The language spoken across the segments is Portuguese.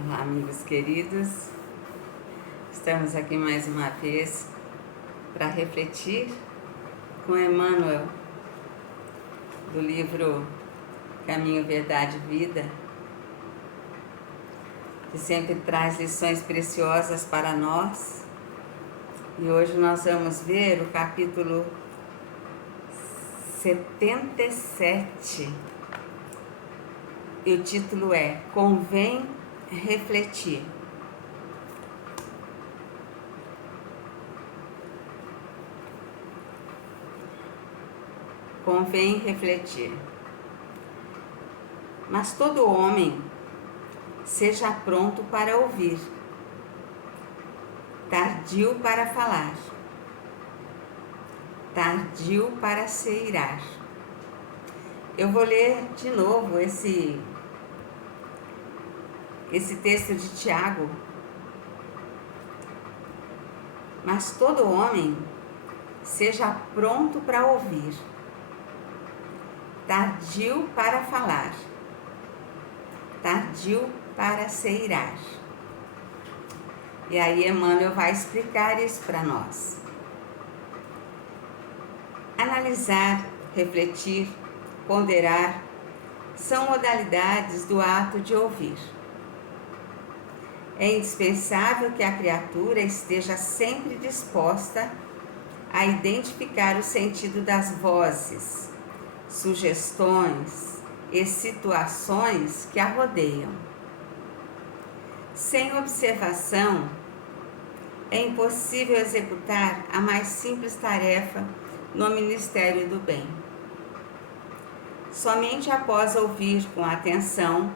Olá, amigos queridos, estamos aqui mais uma vez para refletir com Emmanuel, do livro Caminho, Verdade e Vida, que sempre traz lições preciosas para nós. E hoje nós vamos ver o capítulo 77 e o título é Convém Refletir. Convém refletir. Mas todo homem seja pronto para ouvir, tardio para falar, tardio para se irar. Eu vou ler de novo esse texto de Tiago. Mas todo homem seja pronto para ouvir, tardio para falar, tardio para se irar. E aí Emmanuel vai explicar isso para nós. Analisar, refletir, ponderar são modalidades do ato de ouvir. É indispensável que a criatura esteja sempre disposta a identificar o sentido das vozes, sugestões e situações que a rodeiam. Sem observação, é impossível executar a mais simples tarefa no ministério do bem. Somente após ouvir com atenção,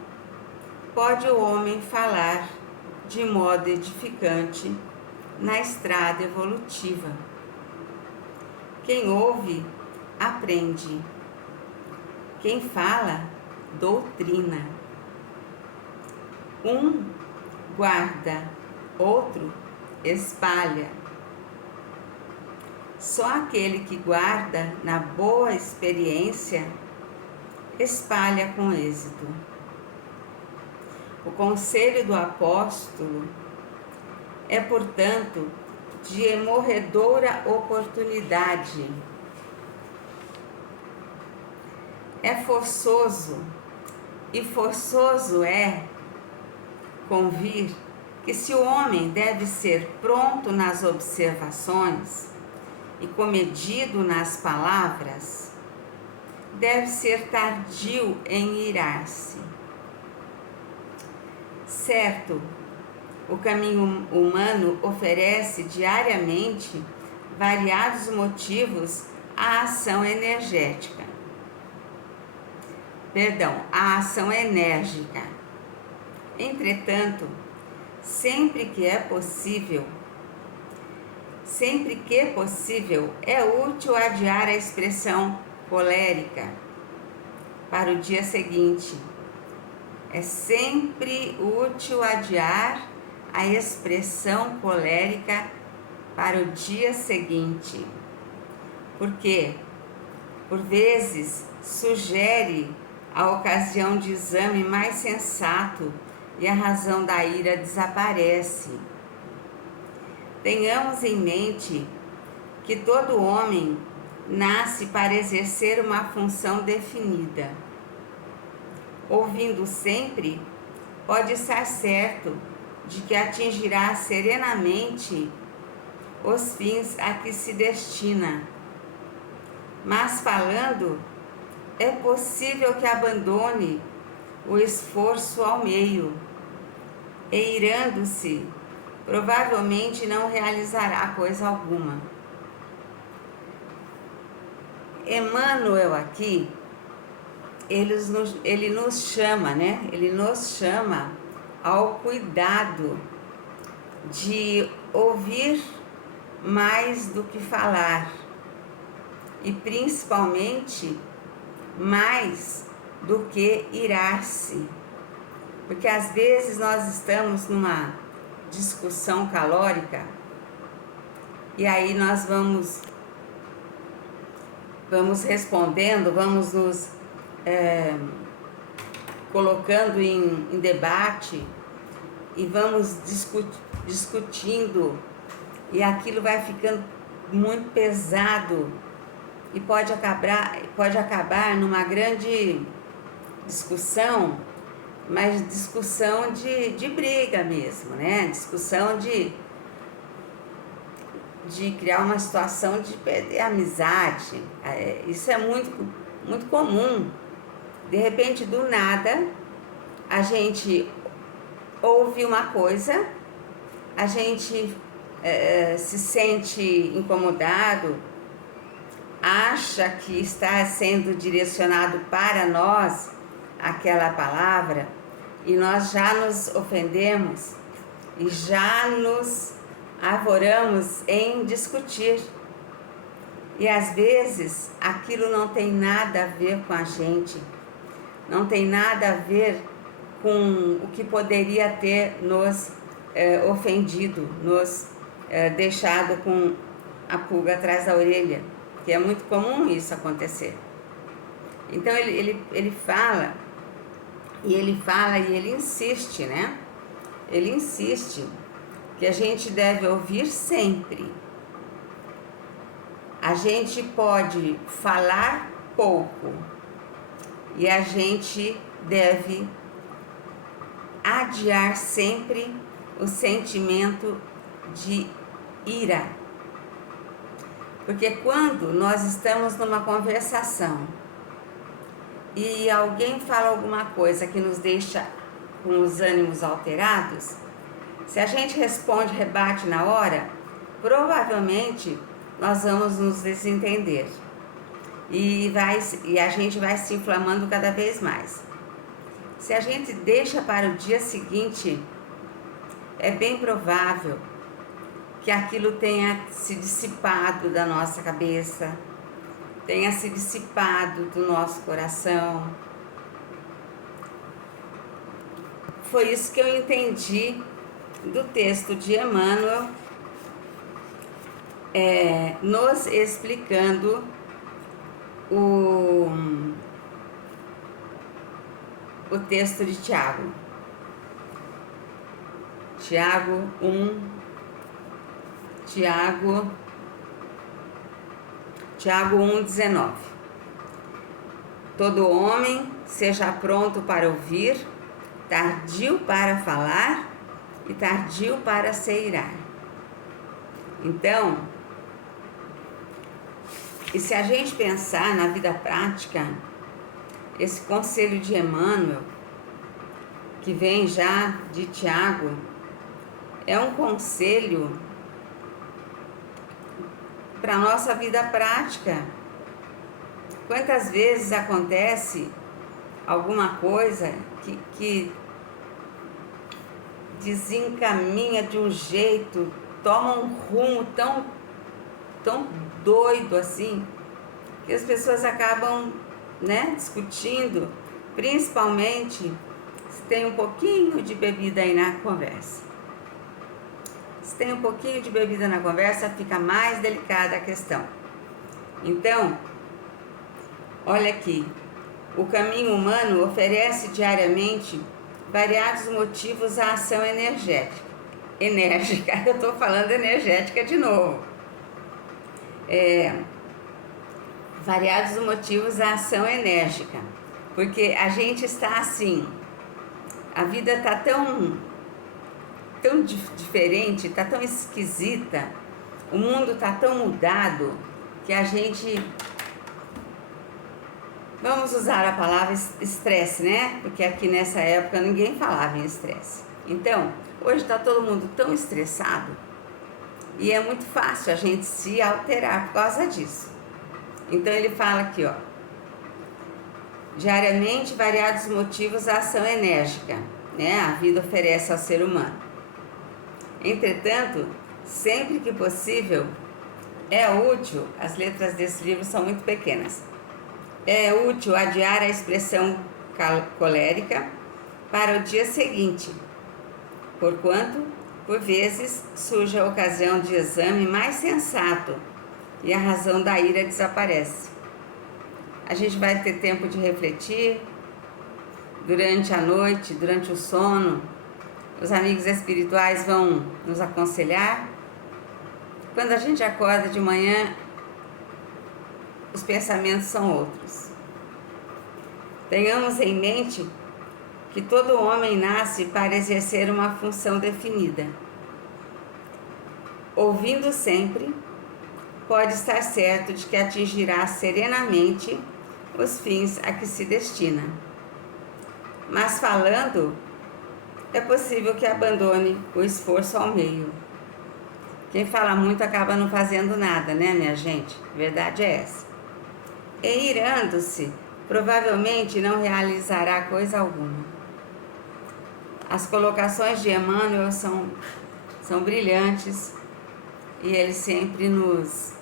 pode o homem falar de modo edificante na estrada evolutiva. Quem ouve, aprende. Quem fala, doutrina. Um guarda, outro espalha. Só aquele que guarda na boa experiência espalha com êxito. O conselho do apóstolo é, portanto, de emorredora oportunidade. É forçoso, e forçoso é convir que se o homem deve ser pronto nas observações e comedido nas palavras, deve ser tardio em irar-se. Certo, o caminho humano oferece diariamente variados motivos à ação enérgica. Entretanto, sempre que possível, é útil adiar a expressão colérica para o dia seguinte. É sempre útil adiar a expressão colérica para o dia seguinte, porque, por vezes, sugere a ocasião de exame mais sensato e a razão da ira desaparece. Tenhamos em mente que todo homem nasce para exercer uma função definida. Ouvindo sempre, pode estar certo de que atingirá serenamente os fins a que se destina. Mas falando, é possível que abandone o esforço ao meio, e irando-se, provavelmente não realizará coisa alguma. Emmanuel aqui, ele nos chama ao cuidado de ouvir mais do que falar, e principalmente mais do que irar-se, porque às vezes nós estamos numa discussão calórica e aí nós vamos respondendo, vamos nos colocando em debate, e vamos discutindo, e aquilo vai ficando muito pesado e pode acabar numa grande discussão, mas discussão de briga mesmo, né? Discussão de criar uma situação de perder a amizade. Isso é muito comum. De repente, do nada, a gente ouve uma coisa, a gente se sente incomodado, acha que está sendo direcionado para nós aquela palavra, e nós já nos ofendemos e já nos arvoramos em discutir. E às vezes aquilo não tem nada a ver com a gente, não tem nada a ver com o que poderia ter nos ofendido, nos deixado com a pulga atrás da orelha, que é muito comum isso acontecer. Então ele fala e ele insiste, né? Ele insiste que a gente deve ouvir sempre. A gente pode falar pouco e a gente deve adiar sempre o sentimento de ira. Porque quando nós estamos numa conversação e alguém fala alguma coisa que nos deixa com os ânimos alterados, se a gente responde, rebate na hora, provavelmente nós vamos nos desentender e a gente vai se inflamando cada vez mais. Se a gente deixa para o dia seguinte, é bem provável que aquilo tenha se dissipado da nossa cabeça, tenha se dissipado do nosso coração. Foi isso que eu entendi do texto de Emmanuel, nos explicando o texto de Tiago. Tiago 1:19. Todo homem seja pronto para ouvir, tardio para falar e tardio para se irar. Então, e se a gente pensar na vida prática, esse conselho de Emmanuel, que vem já de Tiago, é um conselho para a nossa vida prática. Quantas vezes acontece alguma coisa que desencaminha de um jeito, toma um rumo tão doido assim, que as pessoas acabam, né, discutindo, principalmente se tem um pouquinho de bebida aí na conversa. Se tem um pouquinho de bebida na conversa, fica mais delicada a questão. Então, olha aqui, o caminho humano oferece diariamente variados motivos à ação enérgica. Eu estou falando energética de novo. Variados motivos à ação enérgica, porque a gente está assim, a vida está tão diferente, está tão esquisita, o mundo está tão mudado, que a gente, vamos usar a palavra estresse, né? Porque aqui nessa época ninguém falava em estresse. Então, hoje está todo mundo tão estressado e é muito fácil a gente se alterar por causa disso. Então ele fala aqui, ó, diariamente variados motivos à ação enérgica, né? A vida oferece ao ser humano. Entretanto, sempre que possível, é útil, as letras desse livro são muito pequenas, é útil adiar a expressão colérica para o dia seguinte, porquanto, por vezes, surge a ocasião de exame mais sensato e a razão da ira desaparece. A gente vai ter tempo de refletir durante a noite, durante o sono, os amigos espirituais vão nos aconselhar. Quando a gente acorda de manhã, os pensamentos são outros. Tenhamos em mente que todo homem nasce para exercer uma função definida. Ouvindo sempre, pode estar certo de que atingirá serenamente os fins a que se destina. Mas falando, é possível que abandone o esforço ao meio. Quem fala muito acaba não fazendo nada, né, minha gente? Verdade é essa. E irando-se, provavelmente não realizará coisa alguma. As colocações de Emmanuel são brilhantes e ele sempre nos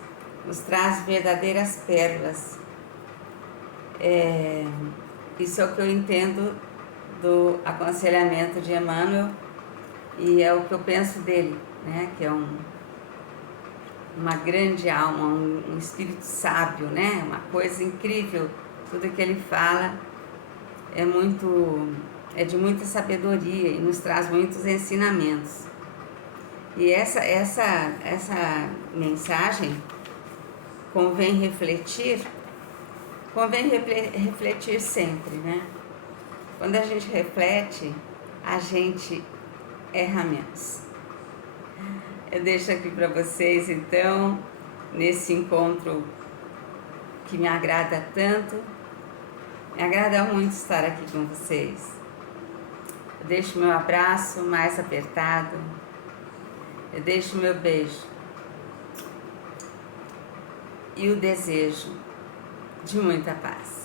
traz verdadeiras pérolas. Isso é o que eu entendo do aconselhamento de Emmanuel e é o que eu penso dele, né? Que é uma grande alma, um espírito sábio, né? Uma coisa incrível. Tudo que ele fala é de muita sabedoria e nos traz muitos ensinamentos. E essa mensagem convém refletir sempre, né? Quando a gente reflete, a gente erra menos. Eu deixo aqui para vocês, então, nesse encontro que me agrada tanto. Me agrada muito estar aqui com vocês. Eu deixo meu abraço mais apertado. Eu deixo meu beijo. E o desejo de muita paz.